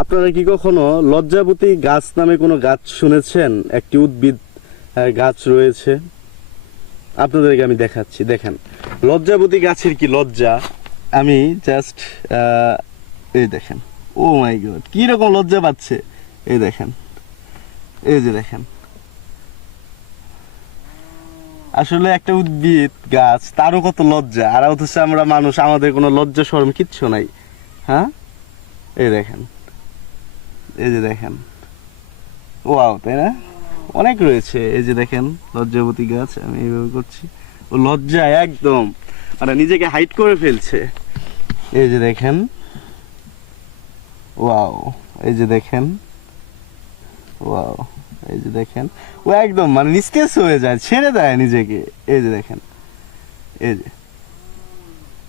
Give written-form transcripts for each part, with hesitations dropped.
আপনারা কি কখনো লজ্জাবতী গাছ নামে কোনো গাছ শুনেছেন? একটি উদ্ভিদ গাছ রয়েছে, আপনাদেরকে আমি দেখাচ্ছি। দেখেন লজ্জাবতী গাছের কি লজ্জা। আমি জাস্ট এই দেখেন, ও মাই গড, কি রকম লজ্জা পাচ্ছে। এই দেখেন, এই যে দেখেন, আসলে একটা উদ্ভিদ গাছ তারও কত লজ্জা, আর অথচ আমরা মানুষ, আমাদের কোনো লজ্জা শরম কিচ্ছু নাই। হ্যাঁ, এই দেখেন, এই যে দেখেন, ওয়াও, তাই না? অনেক রয়েছে। এই যে দেখেন লজ্জাবতী গাছ, আমি এইভাবে করছি, ও লজ্জায় একদম মানে নিজেকে হাইড করে ফেলছে। এই যে দেখেন, ওয়াও, এই যে দেখেন, ওয়াও, এই যে দেখেন, ও একদম মানে নিস্তেজ হয়ে যায়, ছেড়ে দেয় নিজেকে। এই যে দেখেন, এই যে,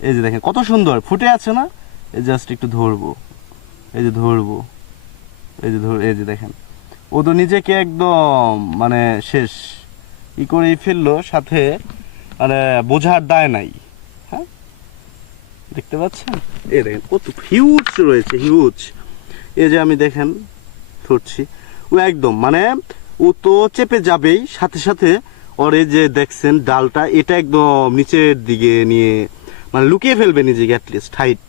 এই যে দেখেন কত সুন্দর ফুটে আছে না? এই জাস্ট একটু ধরবো, এই যে ধরবো, এই যে ধর, এই যে দেখেন, ও তো নিজেকে একদম মানে শেষ ই করেই ফেললো, সাথে মানে বোঝার দায় নাই। হ্যাঁ, দেখতে পাচ্ছেন? এই দেখেন কত হিউজ রয়েছে, হিউজ। এই যে আমি দেখেন ধরছি, ও একদম মানে ও তো চেপে যাবেই, সাথে সাথে ওর এই যে দেখছেন ডালটা, এটা একদম নিচের দিকে নিয়ে মানে লুকিয়ে ফেলবে নিজেকে অ্যাটলিস্ট হাইট।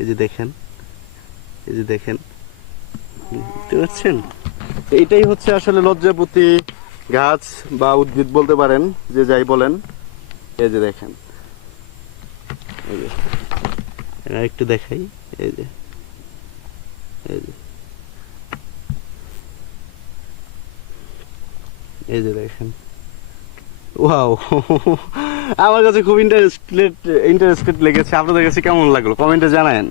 এই যে দেখেন, এই যে দেখেন, বুঝতে পারছেন? এটাই হচ্ছে আসলে লজ্জাপতি গাছ বা উদ্ভিদ বলতে পারেন, যে যাই বলেন। এই যে দেখেন, এই যে একটু দেখাই, এই যে, এই যে, এই যে দেখেন, ওয়াও। আমার কাছে খুব ইন্টারেস্টেড লেগেছে। আপনাদের কাছে কেমন লাগলো কমেন্টে জানায়েন।